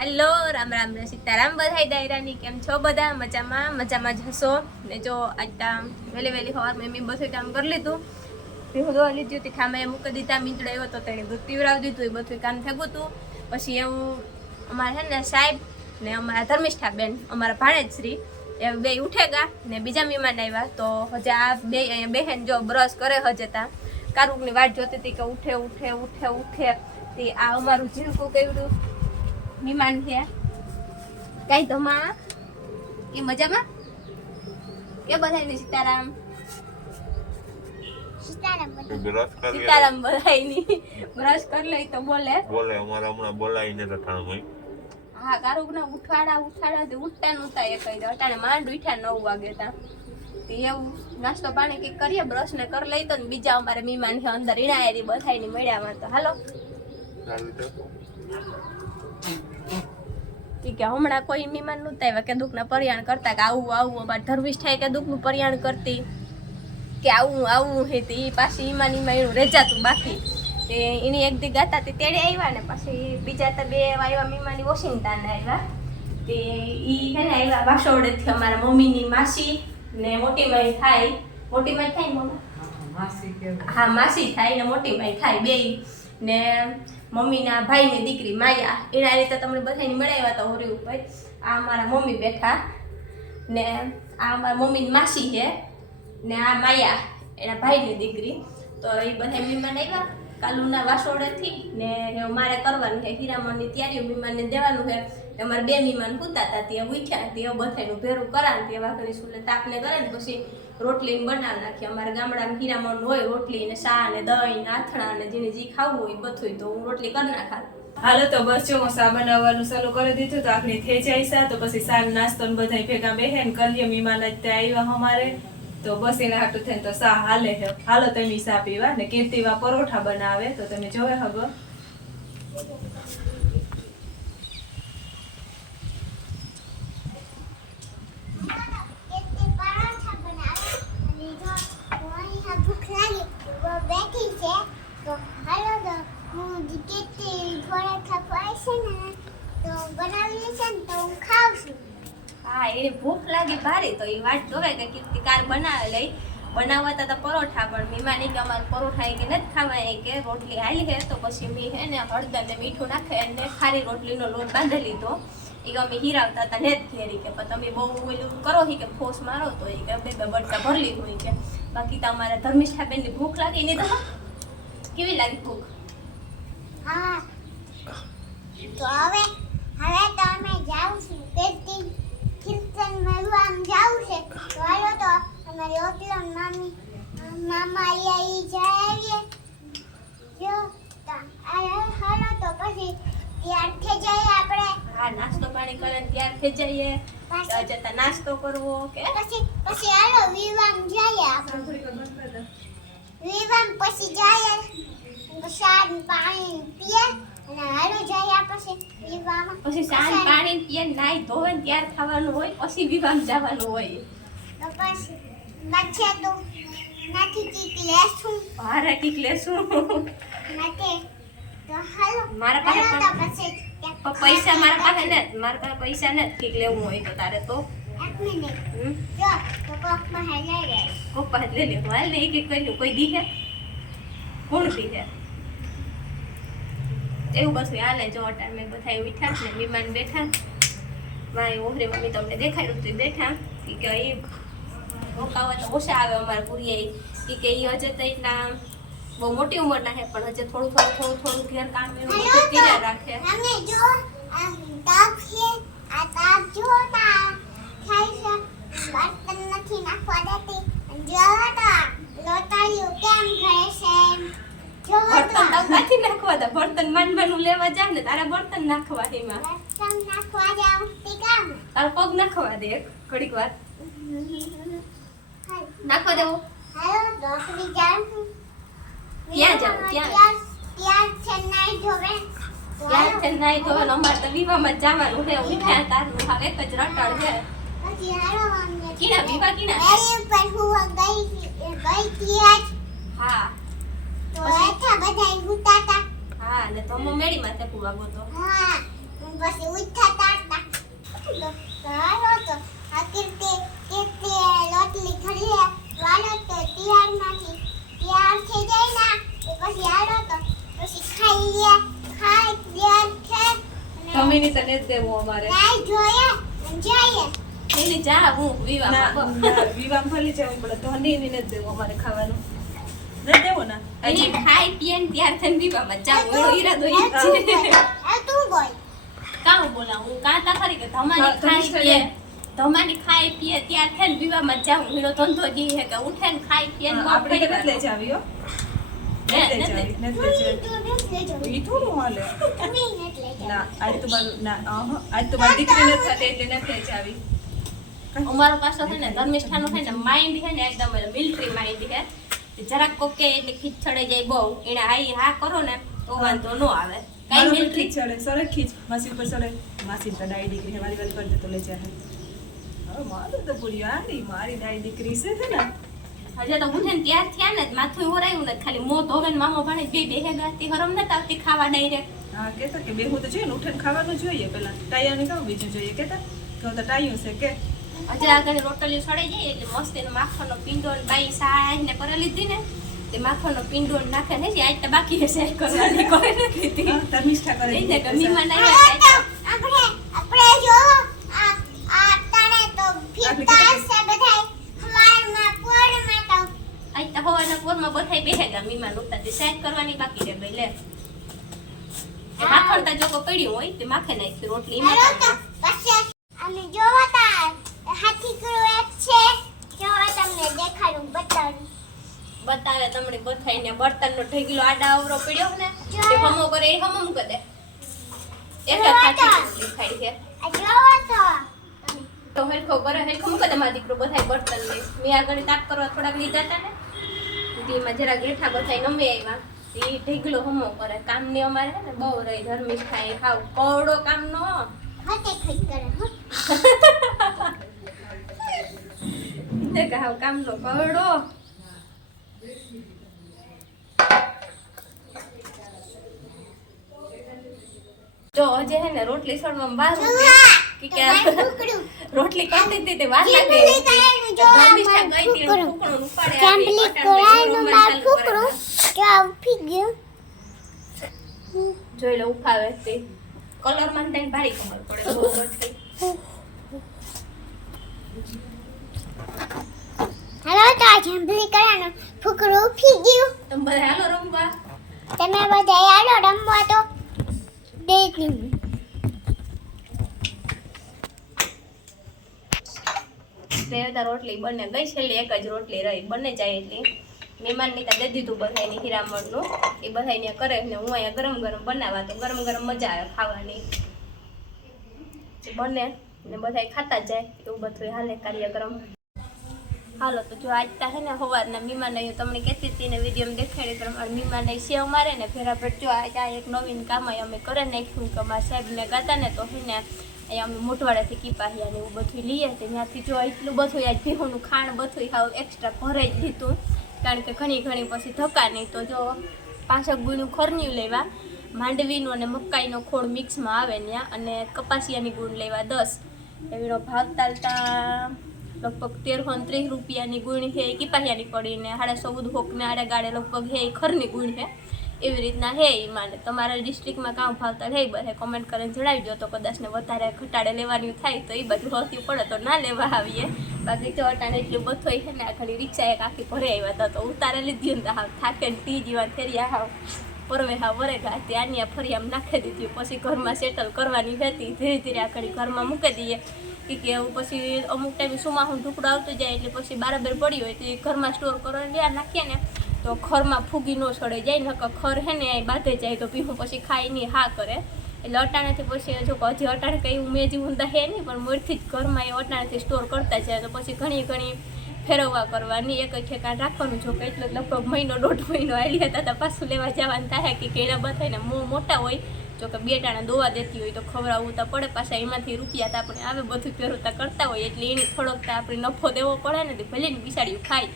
Hello, Ram Ram ને સીતારામ. બધાય દાયરાની કેમ છો બધા? મજામાં? મજામાં જ હશો? ને જો આજ તા વહેલી વહેલી સવાર મેં મેં બધું કામ કરી લીધું. ભેહું દોવા લીધી હતી ખામે મૂકી દીધા મીંચડો આવ્યો તો તેણે દૂધ પીવડાવી દીધું, એ બધું કામ થયું હતું. પછી એવું અમારે છે ને સાહેબ ને અમારા ધર્મિષ્ઠા બેન અમારા ભાણેજશ્રી, એ બે ઉઠેગા ને બીજા મહેમાન આવ્યા. તો હજે આ બે અહીંયા બહેન જો બ્રશ કરે હજે તા. કારુકની વાટ જોતી હતી કે ઉઠે ઉઠે ઉઠે ઉઠે. તે આ અમારું ઝીણકું કેવડું મહેમાન છે. કઈ ધમા એ મજામાં? કે ને સીતારામ. સીતારામ બધાયની. બ્રશ કરી લઈ તો બોલે. બોલે અમારે હમણાં ઠાણ હોય હા કારુક ના ઉઠવાડા ઉઠાડા તે ઉઠતા નહોતા એ કઈ દે અટાણે માંડ ઉઠ્યા નવ વાગે તા. એવું નાસ્તો પાણી કંઈક કરીએ બ્રશ ને કરી લઈ તો ને બીજા અમારે મહેમાન છે અંદર ઈણાયેરી બધાયની મળ્યા તો હાલો. કે હમણાં કોઈ મહેમાન નહોતા આવ્યા કે દુઃખના પરિયાણ કરતા કે આવું આવું અમારે ધર્મિશ થાય કે દુઃખનું પરિયાણ કરતી? કે આવું આવું હે તે પાછી ઈમાન ઈમાં એનું રેજાતું બાકી. તે એની એક દી ગાતા તે તેડે આવ્યા ને પછી બીજા તો બે આવ્યા મીમાની વોશિંગ્ટન આવ્યા. તે ઈ હે ને આવ્યા વાસોડેથી અમારા મમ્મીની માસી ને મોટી માઈ થાય. મોટી માઈ થાય ને મમ્મી? હા માસી થાય ને મોટી માઈ થાય બે ને મમ્મીના ભાઈની દીકરી માયા, એના રીતે તમને બધાને મળાવ્યા હતા હોરી ઉપર. આ અમારા મમ્મી બેઠા ને આ અમારા મમ્મીની માસી છે ને આ માયા, એના ભાઈની દીકરી. તો એ બધા મહેમાન આવ્યા કાલુના વાસોડેથી ને મારે કરવાનું છે, હીરામણની તૈયારીઓ મહેમાનને દેવાનું છે. અમારે બે મહેમાન પૂતા હતા ત્યાં ઉઠ્યા, તે બધાનું ભેરું કરાવે, તે વાઘરી સુલે તાપને કરે ને પછી રોટલી બનાવી નાખી અમારા ગામડામાં હીરામણ હોય, રોટલી ને શા ને દહીં ને આથણા ને જેને જે ખાવું હોય બધું તો હું રોટલી કરી નાખા હાલો તો બસ જો શા બનાવવાનું ચાલુ કરી દીધું તો આપણે થઈ જાય સા. તો પછી શાક નાસ્તો ને બધા ભેગા બેહે ને કરીએ મીમાન જ ત્યાં આવ્યા અમારે. તો બસ એના હાટું થઈને તો શા હાલે છે. હાલો તમે શા પીવા ને કીર્તિવા પરોઠા બનાવે તો તમે જોવે હગો હા, એ ભૂખ લાગી ભારી, તો એ વાત જોવે કે કીર્તિ કાર બનાવે લઈ. બનાવતા હતા પરોઠા, પણ મહેમાન કે અમારે પરોઠા ઈ કે નથી ખાવા કે રોટલી હાલી હે, તો પછી મેં હે ને હળદર ને મીઠું નાખે, અને ખારી રોટલીનો લોટ બાંધી લીધો. ઈ કે હીરાવતા હતા ને જ ઘેરી કે તમે બહુ ઓલું કરો હી કે ફોસ મારો તો ઈ કે બે બે બટકા ભરલી હોય કે. બાકી તમારા બેન બેનની ભૂખ લાગી ને તો કેવી લાગી ભૂખ? તો હવે હવે તો અમે જાઉં છું. પેટી કીર્તન મળવા આમ જાવ છે. તો હાલો તો અમારી ઓટલો મામી, મામા આઈ જાય જો, તો હાલો તો પછી તૈયાર જઈએ આપણે હા નાસ્તો પાણી કરે ત્યાર થઈ જઈએ. જતા નાસ્તો કરવો કે? પછી પછી હાલો વિવાન જઈએ આપણે. વિવાન પછી જાય શાક પાણી પીએ અને હાલો પછી વિવામાં પછી સાંજ પાણી પીએ નાઈ ધોવે ત્યાર ખાવાનું હોય પછી વિવાહ જવાનું હોય. તો પછી બચ્ચે તો નથી કીક લેશું. ભારે કીક લેશું. નથી તો હાલો મારા પાસે પણ- પૈસા મારા પાસે નથી મારા પાસે પૈસા નથી લેવું હોય તો તારે તો. કોક પાસે લઈ લેવું હાલ કોઈ દી કોણ દી એવું બધું હાલે જો અટાણ મેં બધા ઉઠ્યા ને મહેમાન બેઠા. મારી ઓહરે મમ્મી તમને દેખાડ્યું હતું બેઠા. કે એ રોકાવા તો ઓછા આવે અમારા ઈ કે એ હજે તો એટલા બહુ મોટી ઉંમરના છે પણ હજે થોડું થોડું થોડું થોડું ઘેર કામ એનું બધું કર્યા રાખે. અમે જો તાપ છે આ તાપ જો ના થાય છે. બર્તન નથી નાખવા દેતી. જો તો લોટાળીઓ કેમ ઘરે છે જો બર્તન તો તો નાખવા દે બર્તન માંડ માંડ લેવા જાય ને તારા બર્તન નાખવા એમાં. બર્તન નાખવા જાવ તે કામ. તાર પગ નાખવા દે ઘડીક વાર. નાખવા દેવો. હાલો ડોકરી જાઉં છું ક્યાં જાઉં? ક્યાં? ત્યાં ત્યાં ચેન્નાઈ જોવે તો જવાનું છે. ઉઠ્યા હવે કીના કીના? હું ગઈ ગઈ હતી હા. તો પછી? બધા ઉતાતા હા ને તો મેળી માથે કુવા ગોતો હા પછી અમારે. જા હું ના, વિવાહમાં ના, વિવાહમાં ભલે જવું પડે ધમીની નથી દેવું અમારે ખાવાનું. નથી દેવું ને? એની ખાઈ પીએ ને ત્યાર થઈને વિવાહમાં ઈરાદો કાં બોલા? હું કાં તા ખરી કે તમારી હા, ખાઈ પીએ. ધમાની ખાઈ પીએ ત્યાર થઈને વિવાહમાં જાઉં એનો ધંધો જઈએ હે કે ઉઠે ને ખાઈ પીએ આપણે નથી જાવી હો? અમારો પાછો છે ને ધર્મિષ્ઠાનો છે ને માઇન્ડ છે ને એકદમ મિલિટરી માઇન્ડ છે. જરાક કોક એટલે ખીચ ચડે જાય બહુ. એને આઈ હા કરો ને તો વાંધો ન આવે. કઈ મિલિટરી ચડે સરે ખીચ. માસી ઉપર ચડે માસી તો ડાઈ દીકરી મારી વારી કરી દે તો લઈ જાય મારું તો પૂરી આની મારી ડાઈ દીકરી છે છે ને. હજે તો ને ત્યાર થયા ને માથું ઓરાયું ને ખાલી મો ધોવે ને મામો ભાણે બે બે ગાતી હરમ નથી આવતી ખાવા ડાયરેક્ટ હા કેતા કે બેહું તો જોઈએ ને ઉઠીને ખાવાનું જોઈએ પેલા. ટાયાને કહું બીજું જોઈએ કેતા? કહું તો ટાયું છે કે. હજે આગળ રોટલી સડાઈ જાય એટલે મસ્ત એનો માખણનો પિંડો ને બાઈ સા ને કરી લીધી ને. તે માખણનો પિંડો નાખે ને આજ તો બાકી હશે કરવાની કોઈ નથી. તમિષ્ઠા હા, કરે એને કે મહેમાન હવે આવ્યા તો આપણે આપણે જો આ આ તને તો ફિરતા છે બધાય હવારમાં પોરમાં તો હવારના પોરમાં બધાય બેહે ગયા મીમાન ઉઠતા તે સેટ કરવાની બાકી રહે ભાઈ લે. માખણ તા જોકો પડ્યું હોય તે માખે નાખી રોટલી એમાં અમે જોવા તા હાથી કરું એક છે. જોવા તમને દેખાડું બતાડું બતાવે તમને બધાયને બર્તનનો ઢગલો આડા અવરો પડ્યો ને. તે હમો કરે એ હમમ કરે એટલે ખાટી. રોટલી છે. આ જોવા તો. તો હરખો કરે હરખો મૂકે દે મારો દીકરો બધાય બર્તન લે મેં આગળ તાપ કરવા થોડાક લીધા હતા ને. તેમાં જરા ગેઠા બસાઈ નમે આવ્યા. એ ઢગલો હમો કરે. કામની અમારે ને બહુ રહી ધર્મિષ્ઠા એ ખાવ. કવડો કામનો હાથે ખાઈ કરે ને હાવ કામનો કવડો જો હજે હે ને રોટલી સળવામાં બાર કે કે રોટલી કરતી દીધી તે વાર લાગે. ગઈ કુકડું. ઉપાડે બટાણ કરાયનું માર મારું કે ઉઠી ગયું? જોઈ લો ઉફાવે તે. કલરમાં તઈ ભારી ખબર પડે બહુ. હાલો તો આ ચેમ્પલી કરાયનું ફૂકડું ઉઠી ગયું. તમે બધા હાલો રમવા. તમે બધા હાલો રમવા તો. દેખ બે બધા રોટલી બંને, ગઈ છેલ્લી એક જ રોટલી રહી, બંને જાય એટલી. મહેમાનની ત્યાં દે દીધું બધાની હીરામણનું. એ બધાયને કરે ને હું અહીંયા ગરમ ગરમ બનાવવા તો ગરમ ગરમ મજા આવે ખાવાની. બને ને બધાય ખાતા જાય, એવું બધું હાલે કાર્યક્રમ. હાલો, તો જો આજ તા ને સવારના મીમા અહીં તમને કહેતી હતી ને વીડિયો દેખાડી પ્રમાણે મીમા નહીં સેવ મારે ને ફેરા પર જો આજ આ એક નવીન કામ અમે કરે નાખ્યું કે અમારા સાહેબને ગાતા ને તો હે ને અહીંયા અમે મોટવાડાથી કીપાહિયા ને એવું બધું લઈએ તો ત્યાંથી જો એટલું બધું આજ ભીહોનું ખાણ બધું હાવ એક્સ્ટ્રા ભરાઈ લીધું. કારણ કે ઘણી ઘણી પછી ધક્કા નહીં. તો જો પાછળ ગુણનું ખરણ્યું લેવા. માંડવીનું અને મકાઈનો ખોળ મિક્સમાં આવે ત્યાં. અને કપાસિયાની ગુણ લેવા દસ. એવીનો ભાવ ચાલતા લગભગ તેરસો ત્રીસ રૂપિયાની ગુણ છે, એ કિપાહિયાની પડીને સાડા ચૌદ હોકને આડે ગાડે લગભગ હે એ ખરની ગુણ છે. એવી રીતના હે એ માને. તમારા ડિસ્ટ્રિક્ટમાં કામ ભાવતા હે બધે કોમેન્ટ કરીને જણાવજો. તો કદાચ ને વધારે ઘટાડે લેવાની થાય, તો એ બધું હોતી પડે, તો ના લેવા આવીએ. બાકી તો અટાણે એટલું બધું છે ને, આ ઘડી રિક્ષા એક આખી ભરે આવ્યા હતા, તો ઉતારે લીધી ને હા થાકે ને તી જીવા ફેરી હાવ. પરવે હા વરે ગા. ત્યાં ફરી આમ નાખી દીધી, પછી ઘરમાં સેટલ કરવાની હતી. ધીરે ધીરે આ ઘડી ઘરમાં મૂકી દઈએ. કે કે એવું પછી અમુક ટાઈમે સુમાહું ટુકડો આવતો જાય એટલે પછી બરાબર પડી હોય તો એ ઘરમાં સ્ટોર કરવાની લેવા નાખીએ ને, તો ખરમાં ફૂગી ન સડે જાય, નકર ખર હે ને એ બાંધે જાય તો પીવું પછી ખાઈ નહીં, હા કરે. એટલે અટાણેથી પછી જો હજી અટાણે કંઈ ઉમેજી ઊંધા હે નહીં, પણ મોરથી જ ઘરમાં એ અટાણેથી સ્ટોર કરતા જાય તો પછી ઘણી ઘણી ફેરવવા કરવાની, એક ઠેકાણ રાખવાનું. જો કે એટલે લગભગ મહિનો દોઢ મહિનો આવી હતા પાછું લેવા જવાનું થાય કે કેળા બધાને મોં મોટા હોય જો કે દોવા દેતી હોય તો ખવડાવવું તો પડે પાછા એમાંથી રૂપિયા તો આપણે આવે બધું પહેરતા કરતા હોય એટલે એની થોડોક તો આપણે નફો દેવો પડે ને, તો ભલે ને બિસાડ્યું ખાય.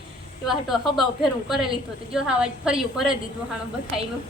એવા હાટો હબાવ ફેરું કરી લીધું તો જો હા ફર્યું ભરી દીધું હાણું બધાયનું.